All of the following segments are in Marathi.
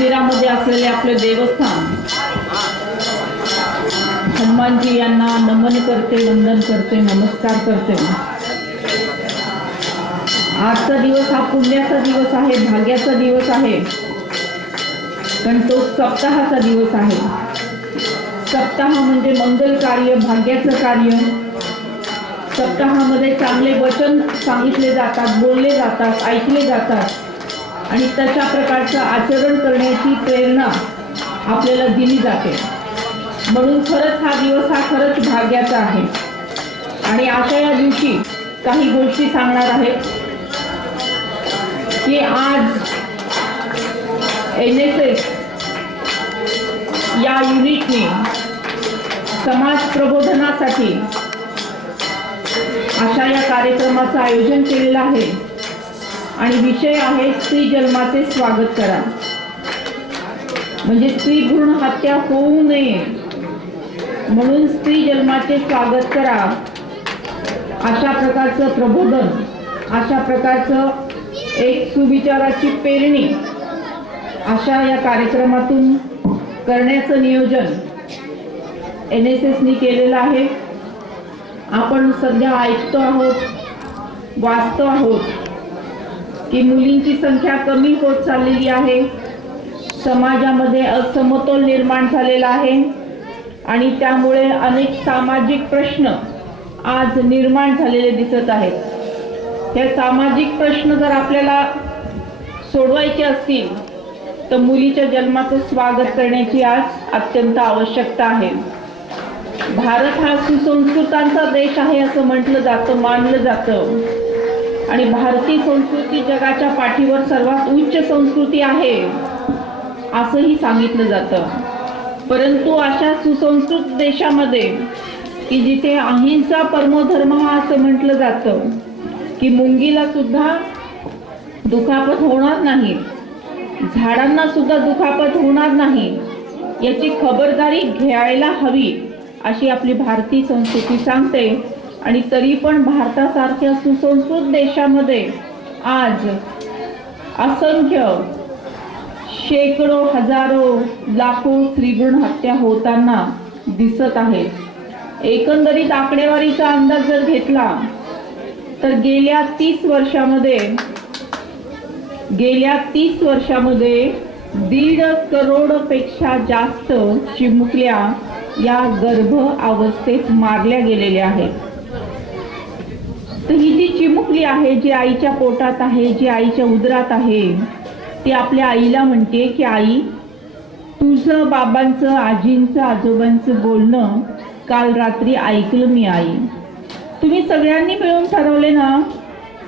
मंदिरामध्ये असलेले आपले देवस्थान हनुमानजी यांना नमन करते, वंदन करते, नमस्कार करते। आजचा दिवस हा पुण्याचा दिवस आहे, भाग्याचा दिवस आहे, पण तो सप्ताहाचा दिवस आहे। सप्ताह म्हणजे मंगल कार्य, भाग्याचं कार्य। सप्ताहामध्ये चांगले वचन सांगितले जातात, बोलले जातात, ऐकले जातात आणि तशा प्रकारचं आचरण करण्याची प्रेरणा आपल्याला दिली जाते। म्हणून खरंच हा दिवस हा खरंच भाग्याचा आहे। आणि अशा या दिवशी काही गोष्टी सांगणार आहे की आज NSS या युनिटने समाज प्रबोधनासाठी अशा या कार्यक्रमाचं आयोजन केलेलं आहे आणि विषय आहे स्त्री जन्माचे स्वागत करा। म्हणजे स्त्री भ्रूण हत्या होऊ नये म्हणून स्त्री जन्माचे स्वागत करा, अशा प्रकारचं प्रबोधन, अशा प्रकारचं एक सुविचाराची पेरणी अशा या कार्यक्रमातून करण्याचं नियोजन NSSने केलेलं आहे। आपण सध्या ऐकतो आहोत, वाचतो आहोत की मुलींची संख्या कमी होत चाललेली आहे, समाजामध्ये असमतोल निर्माण झालेला आहे आणि त्यामुळे अनेक सामाजिक प्रश्न आज निर्माण झालेले दिसत आहेत। हे सामाजिक प्रश्न जर आपल्याला सोडवायचे असतील तर मुलीच्या जन्माचं स्वागत करण्याची आज अत्यंत आवश्यकता आहे। भारत हा सुसंस्कृतांचा देश आहे असं म्हटलं जातं, मानलं जातं आणि भारतीय संस्कृती जगाच्या पाठीवर सर्वात उच्च संस्कृती आहे असंही सांगितलं जातं। परंतु अशा सुसंस्कृत देशामध्ये की जिथे अहिंसा परमो धर्म हा असं म्हटलं जातं की मुंगीला सुद्धा दुखापत होणार नाही, झाडांना सुद्धा दुखापत होणार नाही, याची खबरदारी घ्यायला हवी अशी आपली भारतीय संस्कृती सांगते। आणि तरी पण भारतासारख्या सुसंस्कृत देशामध्ये आज असंख्य शेकडो, हजारो, लाखो स्त्रीभ्रूण हत्या होताना दिसत आहेत। एकंदरीत आकडेवारीचा अंदाज जर घेतला तर गेल्या 30 वर्षामध्ये 1.5 करोडपेक्षा जास्त चिमुकल्या या गर्भ अवस्थेत मारल्या गेलेल्या आहेत। तर ही जी चिमुकली आहे, जी आईच्या पोटात आहे, जी आईच्या उदरात आहे, ती आपल्या आईला म्हणते की आई, तुझं बाबांचं, आजींचं, आजोबांचं बोलणं काल रात्री ऐकलं मी आई। तुम्ही सगळ्यांनी मिळून ठरवले ना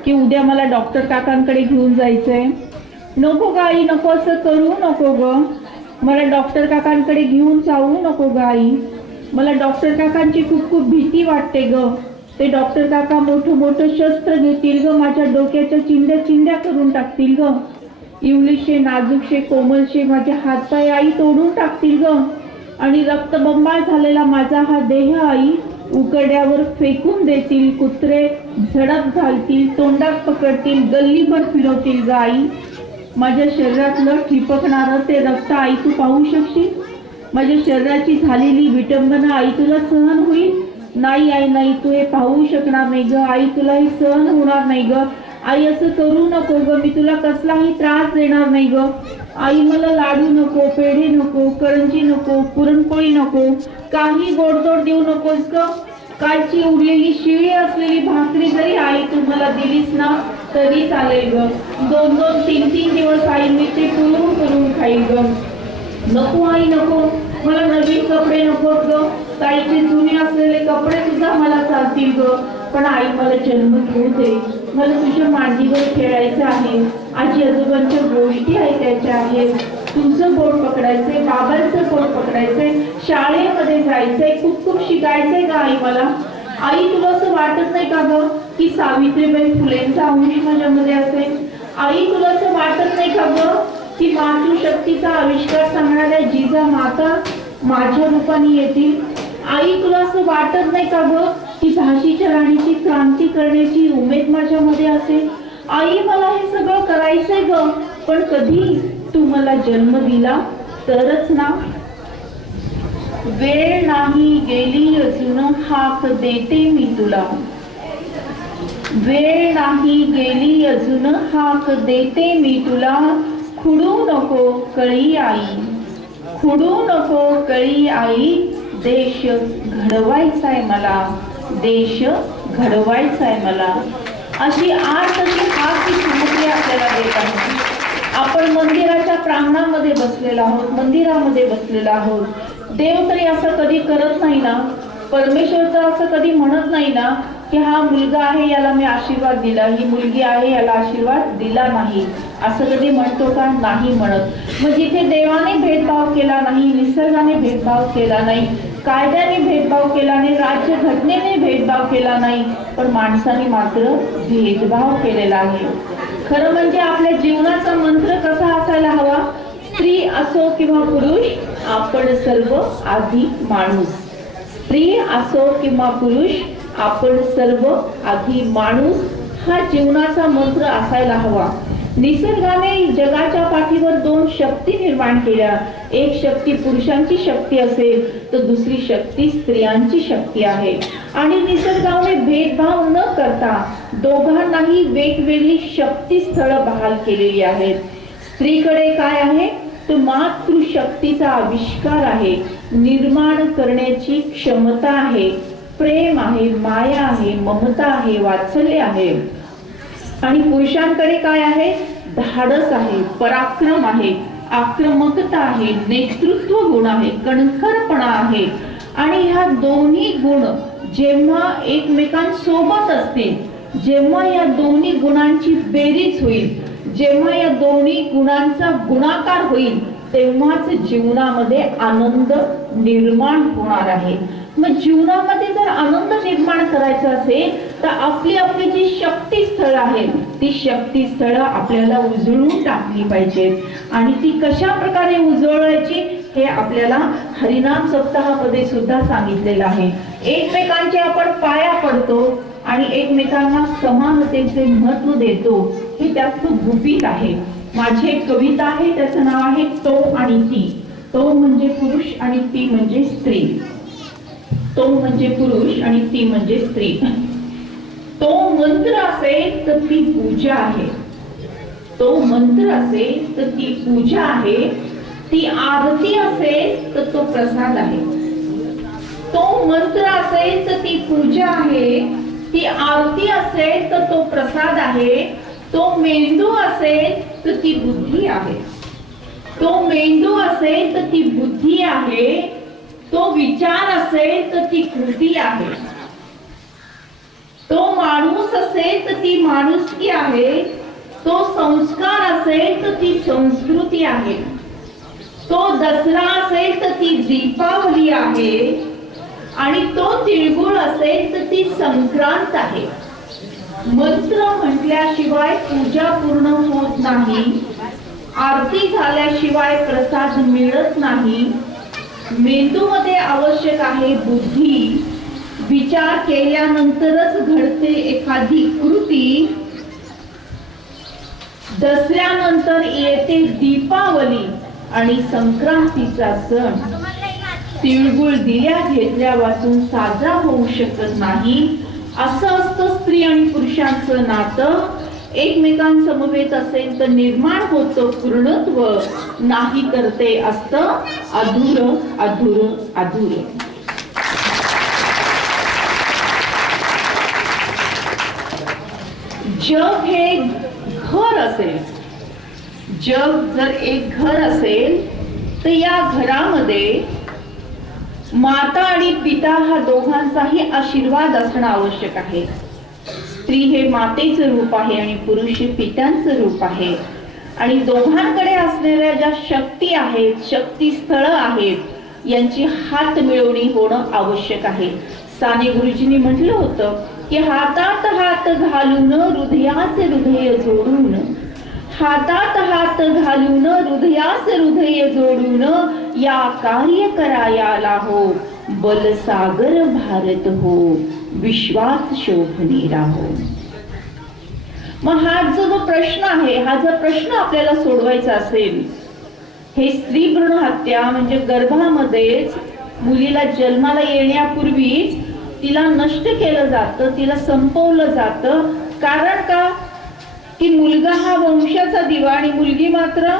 की उद्या मला डॉक्टर काकांकडे घेऊन जायचंय? नको ग आई, नको, असं करू नको ग, मला डॉक्टर काकांकडे घेऊन जाऊ नको ग आई, मला डॉक्टर काकांची खूप खूप भीती वाटते ग, ते डॉक्टर काका मोठं शस्त्र घेतील ग, माझ्या डोक्याच्या चिंध्या करून टाकतील ग, इवलीशे, नाजूकशे, कोमलशे माझे हातपाय आई तोडून टाकतील ग, आणि रक्तबंबाळ झालेला माझा हा देह आई उकड्यावर फेकून देतील, कुत्रे झडप घालतील, तोंडात पकडतील, गल्लीभर फिरवतील ग आई, माझ्या शरीरातलं ठिपकणारं ते रक्त आई तू पाहू शकशील? माझ्या शरीराची झालेली विटंबना आई तुला सहन होईल? नाही आई, नाही, तू हे पाहू शकणार नाही ग आई, तुला हे सहन होणार नाही ग आई, असं करू नको ग, मी तुला कसलाही त्रास देणार नाही ग आई, मला लाडू नको, पेढे नको, करंजी नको, पुरणपोळी नको, काही गोडधोड देऊ नकोस ग, कालची उरलेली शिळी असलेली भाकरी जरी आई तू मला दिलीस ना तरी चालेल ग, 2-2, 3-3 दिवस आई मी ते करून खाईल ग, नको आई नको, मला नवीन कपडे नकोत ग, ताईचे जुने असलेले कपडे सुद्धा मला चालतील ग, पण आई मला जन्म घेऊ दे, मला तुझ्या मांडीवर खेळायचं आहे, आजी आजोबांच्या गोष्टी ऐकायच्या आहेत, तुझं बोट पकडायचंय, बाबांचं बोट पकडायचंय, शाळेमध्ये जायचंय, खूप शिकायचंय का आई मला? आई, तुला असं वाटत नाही का ग की सावित्रीबाई फुलेंचा अंश माझ्यामध्ये असेल? आई, तुला असं वाटत नाही का ग की मातृशक्तीचा आविष्कार सांगणाऱ्या जिजा माता माझ्या रूपाने येतील? आई, तुला असं वाटत नाही का ग की झाशीच्या राणीची क्रांती करण्याची उमेद माझ्यामध्ये असेल? आई, मला हे सगळं करायचंय ग, पण कधी? तू मला जन्म दिला तरच ना. वेळ नाही गेली अजून हाक देते मी तुला. वेळ नाही गेली अजून हाक देते मी तुला. खुडू नको कळी आई, खुडू नको कळी आई. देश घडवायचाय मला, देश घडवायचाय मला. अशी आठ अशी हाक ही चिमुकली आपल्याला देत आहे. आपण मंदिराच्या प्रांगणामध्ये बसलेलो आहोत, मंदिरामध्ये बसलेलो आहोत. देव तरी असं कधी करत नाही ना, परमेश्वर तर असं कधी म्हणत नाही ना की हा मुलगा आहे याला मी आशीर्वाद दिला, ही मुलगी आहे याला आशीर्वाद दिला नाही, असं कधी म्हणतो का? नाही म्हणत. मग जिथे देवाने भेदभाव केला नाही, निसर्गाने भेदभाव केला नाही, कायद्याने भेदभाव केला नाही, राज्यघटनेने भेदभाव केला नाही, पण माणसाने मात्र भेदभाव केलेला आहे. खरं म्हणजे आपल्या जीवनाचा मंत्र कसा असायला हवा? स्त्री असो किंवा पुरुष, आपण सर्व आधी माणूस. स्त्री असो किंवा पुरुष, आपण सर्व आधी माणूस, हा जीवनाचा मंत्र असायला हवा. निसर्गाने जगाच्या पाठीवर दोन शक्ती निर्माण केल्या. एक शक्ती पुरुषांची शक्ती असेल तर दुसरी शक्ती स्त्रियांची शक्ती आहे. आणि निसर्गाने भेदभाव न करता दोघांनाही वेगवेगळी शक्ती स्थळ बहाल केलेली आहेत. स्त्रीकडे काय आहे? तो मातृशक्तीचा आविष्कार आहे, निर्माण करण्याची क्षमता आहे, प्रेम आहे, माया आहे, ममता आहे, वात्सल्य आहे. आणि पुरुषांकडे काय आहे? धाडस आहे, पराक्रम आहे, आक्रमकता आहे, नेतृत्व गुण आहे, कणखरपणा आहे. आणि ह्या दोन्ही गुण जेव्हा एकमेकांसोबत असतील, जेव्हा या दोन्ही गुणांची बेरीज होईल, जेव्हा या दोन्ही गुणांचा गुणाकार होईल, तेव्हाच जीवनामध्ये आनंद निर्माण होणार आहे. मग जीवनामध्ये जर आनंद निर्माण करायचा असेल तर आपली आपली जी शक्ती स्थळ आहे ती शक्ती स्थळ आपल्याला उजळून टाकली पाहिजेत. आणि ती कशा प्रकारे उजळवायची हे आपल्याला हरिनाम सप्ताहामध्ये सुद्धा सांगितलेलं आहे. एकमेकांचे आपण पाया पडतो आणि एकमेकांना समानतेचे महत्व देतो, हे त्यातलं गुपित आहे. माझी एक कविता आहे, त्याचं नाव आहे तो आणि ती. तो म्हणजे पुरुष आणि ती म्हणजे स्त्री. तो म्हणजे पुरुष आणि ती म्हणजे स्त्री. तो मंत्र असेल तर ती पूजा आहे. तो मंत्र असेल तर ती पूजा आहे. ती आरती असेल तर तो प्रसाद आहे. तो मंत्र असेल तर ती पूजा आहे. ती आरती असेल तर तो प्रसाद आहे. तो मेंदू असेल तर ती बुद्धी आहे. तो मेंदू असेल तर ती बुद्धी आहे. तो विचार असेल तर ती कृती आहे. तो माणूस असेल तर ती माणुसकी आहे. तो संस्कार असेल तर ती संस्कृती आहे. तो दसरा असेल तर ती दीपावली आहे. आणि तो तिळगुळ असेल तर ती संक्रांत आहे. मंत्र म्हटल्याशिवाय पूजा पूर्ण होत नाही. आरती झाल्याशिवाय प्रसाद मिळत नाही. मेंदूमध्ये आवश्यक आहे बुद्धी. विचार केल्यानंतरच घडते एखादी कृती. दसऱ्यानंतर येते दीपावली आणि संक्रांतीचा सण. तिळगुळ दिल्या घेतल्या वाचून साजरा होऊ शकत नाही. असं असतं स्त्री आणि पुरुषांचं नातं. एकमेकांसमवेत असेल तर निर्माण होतं पूर्णत्व, नाही तर ते असतं अधूर अधूर अधूर. जग हे घर असेल, जग जर एक घर असेल तर या घरामध्ये माता आणि पिता हा दोघांचाही आशीर्वाद असणं आवश्यक आहे. स्त्री हे मातेचं रूप आहे आणि पुरुष हे पित्यांचं रूप आहे. आणि दोघांकडे असलेल्या ज्या शक्ती आहेत, शक्ती स्थळ आहेत, यांची हात मिळवणी होणं आवश्यक आहे. साने गुरुजींनी म्हटलं होतं की हातात हात घालून हृदयास हृदय जोडून, हातात हात घालून हृदयास हृदय जोडून, या कार्य करायाला हो बलसागर भारत हो, विश्वात शोभने राहो. मग हा जो प्रश्न आहे, हा जर प्रश्न आपल्याला सोडवायचा असेल हे स्त्री भ्रूण हत्या म्हणजे गर्भामध्येच मुलीला जन्माला येण्यापूर्वीच तिला नष्ट केलं जातं, तिला संपवलं जातं. कारण का की मुलगा हा वंशाचा दिवा आणि मुलगी मात्र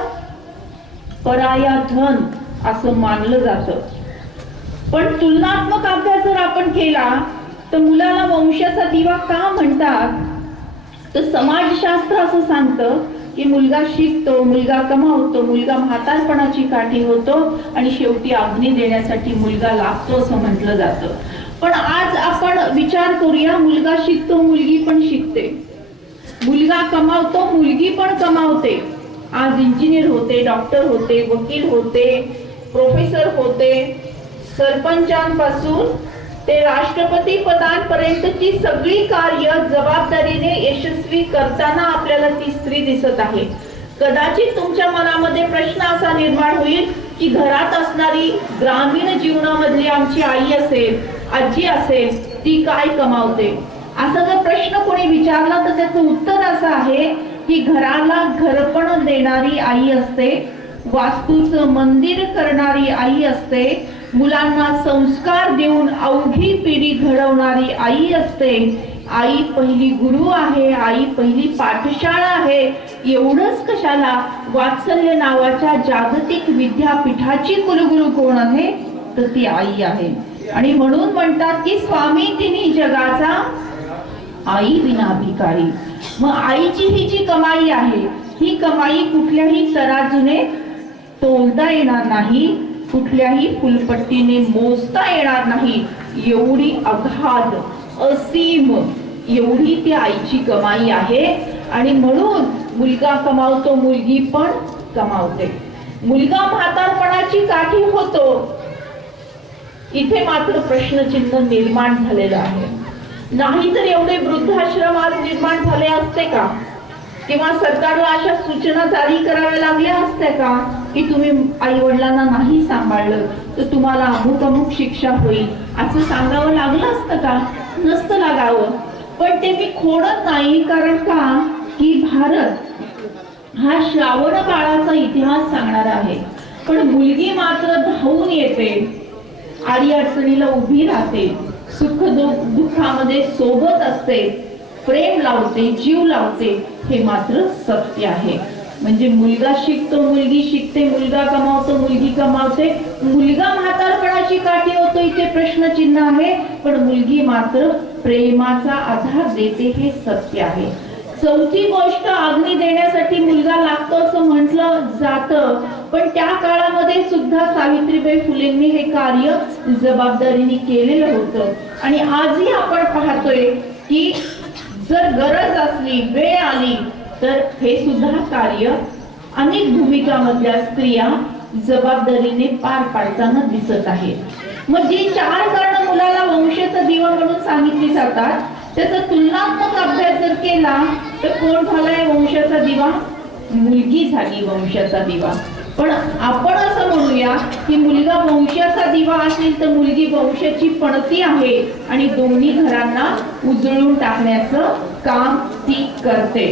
पराया धन असं मानलं जातं. पण तुलनात्मक अभ्यास जर आपण केला तर मुलाला वंशाचा दिवा का म्हणतात, तर समाजशास्त्र असं सांगतं की मुलगा शिकतो, मुलगा कमावतो, मुलगा म्हातारपणाची काठी होतो आणि शेवटी अग्नी देण्यासाठी मुलगा लागतो असं म्हटलं जातं. पण आज आपण विचार करूया, मुलगा शिकतो, मुलगी पण शिकते, मुलगा कमावतो, मुलगी पण कमावते. आज इंजिनियर होते, डॉक्टर होते, वकील होते, प्रोफेसर होते. सरपंचांपासून ते राष्ट्रपती पदांपर्यंतची सगळी कार्य जबाबदारीने यशस्वी करताना आपल्याला ती स्त्री दिसत आहे. कदाचित तुमच्या मनामध्ये प्रश्न असा निर्माण होईल की घरात असणारी ग्रामीण जीवनामधली आमची आई असेल, आजी असेल, ती काय कमावते. असा जर प्रश्न कोणी विचारला तर त्याचं उत्तर असं आहे की घराला घरपण देणारी आई असते, वास्तूचं मंदिर करणारी आई असते, मुलांना संस्कार देऊन अवघी पिढी घडवणारी आई असते. आई पहिली गुरु आहे, आई पहिली पाठशाळा आहे. एवढंच कशाला, वात्सल्य नावाच्या जागतिक विद्यापीठाची कुलगुरू कोण आहे, तर ती आई आहे. आणि म्हणून म्हणतात की स्वामी तिन्ही जगाचा, आई विना भिकारी. मग आईची ही जी कमाई आहे, ही कमाई कुठल्याही तराजूने तोलता येणार नाही, कुठल्याही फुलपट्टीने मोजता येणार नाही. एवढी अगाध, असीम एवढी ती आईची कमाई आहे. आणि म्हणून मुलगा कमावतो, मुलगी पण कमावते. मुलगा म्हातारपणाची काठी होतो, इथे मात्र प्रश्नचिन्ह निर्माण झालेलं आहे. नाहीतर एवढे वृद्धाश्रम आज निर्माण झाले असते का, किंवा सरकारला अशा सूचना जारी कराव्या लागल्या असत्या का की तुम्ही आई वडिलांना नाही सांभाळलं तर तुम्हाला अमुक अमुक शिक्षा होईल, असं सांगावं लागलं असतं का, नसतं लागावं. पण ते मी खोडत नाही. कारण का की भारत हा श्रावण बाळाचा इतिहास सांगणारा आहे. पण मुलगी मात्र धावून येते, आडी अडचणीला उभी राहते, सुख दुःखामध्ये सोबत असते, प्रेम लावते, जीव लावते. हे मात्र सत्य आहे. म्हणजे मुलगा शिकतो, मुलगी शिकते, मुलगा कमावतो, मुलगी कमावते, मुलगा म्हातारपणाची काठी होतो, इथे प्रश्नचिन्ह आहे. पण मुलगी मात्र प्रेमाचा आधार देते, हे सत्य आहे. चौथी गोष्ट, अग्नी देण्यासाठी मुलगा लागतो असं म्हटलं जातं. पण त्या काळामध्ये सुद्धा सावित्रीबाई फुलेंनी हे कार्य जबाबदारीने केलेलं होतं. आणि आजही आपण पाहतोय की जर गरज असली, वेळ आली तर हे सुद्धा कार्य अनेक भूमिकामधल्या स्त्रिया जबाबदारीने पार पाडताना दिसत आहेत. मग जी 4 कारणं मुलाला वंशाचा दिवा म्हणून सांगितली जातात, त्याचा तुलनात्मक अभ्यास जर केला तर कोण झालाय वंशाचा दिवा, मुलगी झाली वंशाचा दिवा. पण आपण असं म्हणूया की मुलगा वंशाचा दिवा असेल तर मुलगी वंशाची पणती आहे आणि दोन्ही घरांना उजळून टाकण्याचं काम ती करते.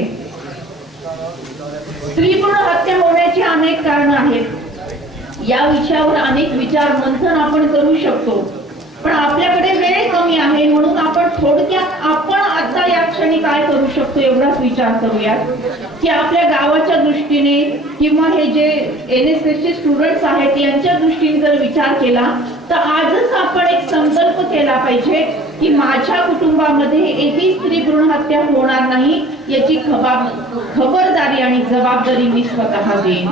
स्त्री भ्रूण हत्या होण्याची अनेक कारणं आहेत. या विषयावर अनेक विचार मंथन आपण करू शकतो. पण आपल्याकडे वेळ कमी आहे, म्हणून आपण थोडक्यात आपण आता या क्षणी काय करू शकतो एवढाच विचार करूयात. की आपल्या गावाच्या दृष्टीने किंवा हे जे NSS चे स्टुडंट्स आहेत यांच्या दृष्टीने जर विचार केला तर आजच आपण एक संकल्प केला पाहिजे की माझ्या कुटुंबामध्ये एकही स्त्री भ्रूण हत्या होणार नाही याची खबरदारी आणि जबाबदारी मी स्वतः देईन.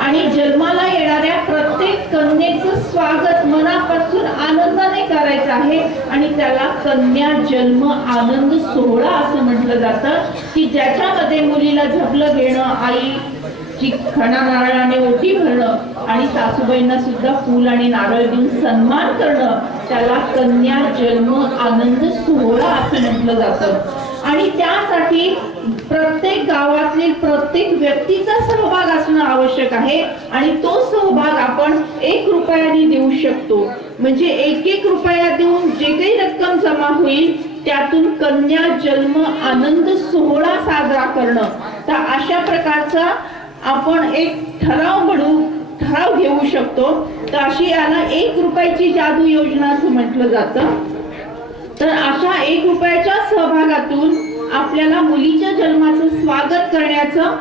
आणि जन्माला येणाऱ्या प्रत्येक कन्येचं स्वागत मनापासून आनंदाने करायचं आहे. आणि त्याला कन्या जन्म आनंद सोहळा असं म्हटलं जातं की ज्याच्यामध्ये मुलीला झपलं घेणं, आईची खणा नारळाने ओटी भरणं आणि सासूबाईंना सुद्धा फूल आणि नारळ देऊन सन्मान करणं, त्याला कन्या जन्म आनंद सोहळा असं म्हटलं जातं. आणि त्यासाठी प्रत्येक गावातील प्रत्येक व्यक्तीचा सहभाग असणं आवश्यक आहे. आणि तो सहभाग आपण 1 रुपयाने देऊ शकतो. म्हणजे 1-1 रुपया देऊन जे काही रक्कम जमा होईल त्यातून कन्या जन्म आनंद सोहळा साजरा करणं. तर अशा प्रकारचा आपण एक ठराव म्हणू शकतो, तर अशी याला 1 रुपयाची जादू योजना असं म्हटलं जातं. तर अशा 1 रुपयाच्या सहभागातून आपल्याला मुलीच्या जन्माचं स्वागत करण्याचं,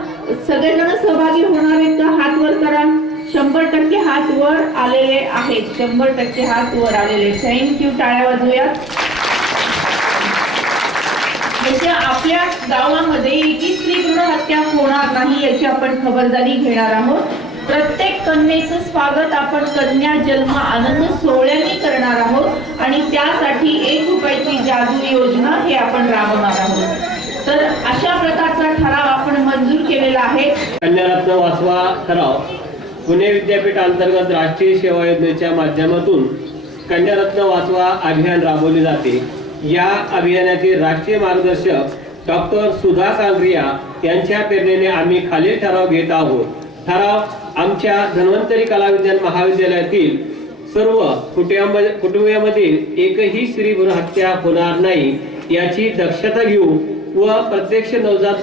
सगळेजण सहभागी होणार आहेत का? हात वर करा. 100% हात वर आलेले आहेत. 100% हात वर आलेले. थँक्यू. टाळ्या वाजवूयात. म्हणजे आपल्या गावामध्ये एकही स्त्री भ्रूण हत्या होणार नाही याची आपण खबरदारी घेणार आहोत. प्रत्येक कन्येचं स्वागत आपण कन्या जन्म आनंद सोहळ्याने करणार आहोत आणि त्यासाठी 1 रुपयाची जादू योजना हे आपण राबवणार आहोत. तर अशा प्रकारचा ठराव आपण मंजूर केलेला आहे. कन्यारत्न वाचवा ठराव पुणे विद्यापीठ अंतर्गत राष्ट्रीय सेवा योजनेच्या माध्यमातून कन्यारत्न वाचवा अभियान राबवले जाते. या अभियानाचे राष्ट्रीय मार्गदर्शक डॉक्टर सुधा कांगरिया यांच्या प्रेरणेने आम्ही खालील ठराव घेत आहोत. ठराव आमच्या धन्वंतरी कला विज्ञान महाविद्यालयातील सर्व कुटुंबामधील एकही स्त्री भ्रूण हत्या होणार नाही याची दक्षता घेऊ व प्रत्यक्ष नवजात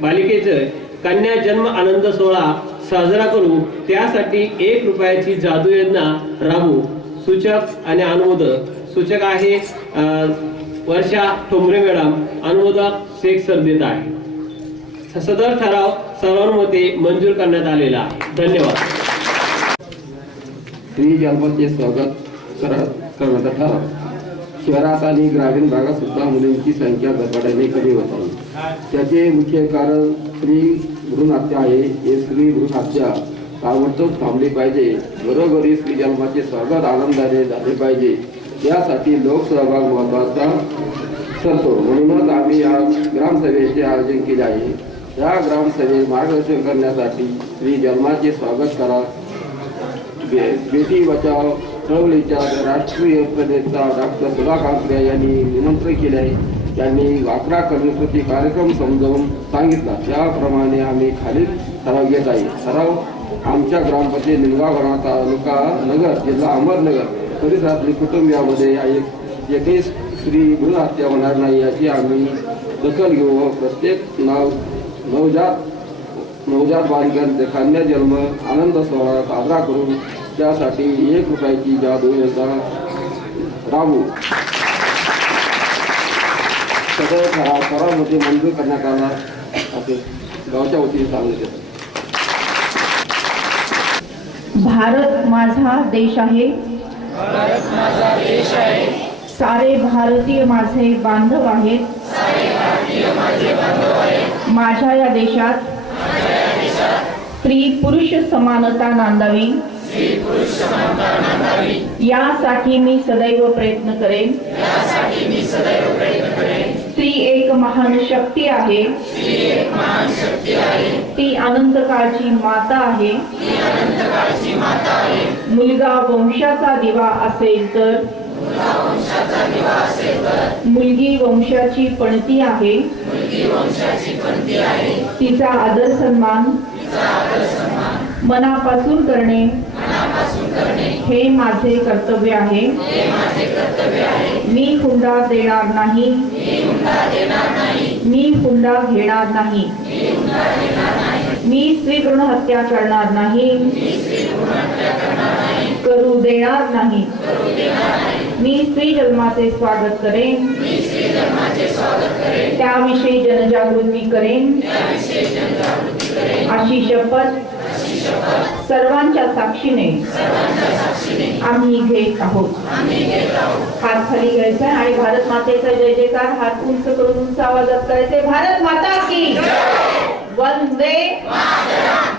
बालिकेचं कन्या जन्म आनंद सोहळा साजरा करू. त्यासाठी 1 रुपयाची जादू योजना राबवू. सूचक आणि अनुमोदक सूचक आहे वर्षा ठोंबरे मॅडम, अनुमोदक शेख सरदेत आहे. सदर ठराव सर्वानुमते मंजूर करण्यात आलेला आहे. धन्यवाद. स्त्री जन्माचे स्वागत करण्याचा ठराव. शहरात आणि ग्रामीण भागात सुद्धा मुलींची संख्या झपाट्याने कमी होत आहे. त्याचे मुख्य कारण स्त्री भ्रूण हत्या आहे. हे स्त्री भ्रूण हत्या ताबडतोब थांबली पाहिजे. घरोघरी स्त्री जन्माचे स्वागत आनंदाने झाले पाहिजे. यासाठी लोकसहभाग महत्वाचा ठरतो. म्हणूनच आम्ही आज ग्रामसभेचे आयोजन केले आहे. या ग्रामसभेत मार्गदर्शन करण्यासाठी स्त्री जन्माचे स्वागत करा बेटी बचाव चळवळीच्या राष्ट्रीय प्रदेशचा डॉक्टर सुधा कांगरिया यांनी निमंत्रण केले आहे. त्यांनी 11 कर्मकृती कार्यक्रम समजावून सांगितला. त्याप्रमाणे आम्ही खालील ठराव घेत आहे. ठराव आमच्या ग्रामपंचायत निलगाव तालुका नगर जिल्हा अहमदनगर परिसरातील कुटुंबियामध्ये एकही स्त्री भ्रूण हत्या होणार नाही याची आम्ही दखल घेऊ व प्रत्येक नवजात बालिकांचे कन्या जन्म आनंद सोहळा साजरा करून त्यासाठी 1 रुपयाची जादू योजना राबवू. सदर ठराव ठरावामध्ये मंजूर करण्यात आला असे गावच्या वतीने सांगितले. भारत माझा देश आहे. सारे भारतीय माझे बांधव आहेत. माझ्या या देशात स्त्री पुरुष समानता नांदावी यासाठी मी सदैव प्रयत्न करेन. स्त्री एक महान शक्ती आहे. ती अनंत काळची माता आहे. मुलगा वंशाचा दिवा असेल तर मुलगी वंशाची पणती आहे. तिचा आदर सन्मान मनापासून करणे हे माझे कर्तव्य आहे. मी हुंडा देणार नाही. मी हुंडा घेणार नाही. मी स्त्री भ्रूण हत्या करणार नाही. करू देणार नाही. मी स्त्री जन्माचे स्वागत करेन. त्याविषयी जनजागृती करेन. अशी शपथ सर्वांच्या साक्षीने आम्ही घेत आहोत. हात खाली घ्यायचा आणि भारत मातेचा जय जयकार हात उंच करून उंच आवाजात करायचे. भारत माता की वंदे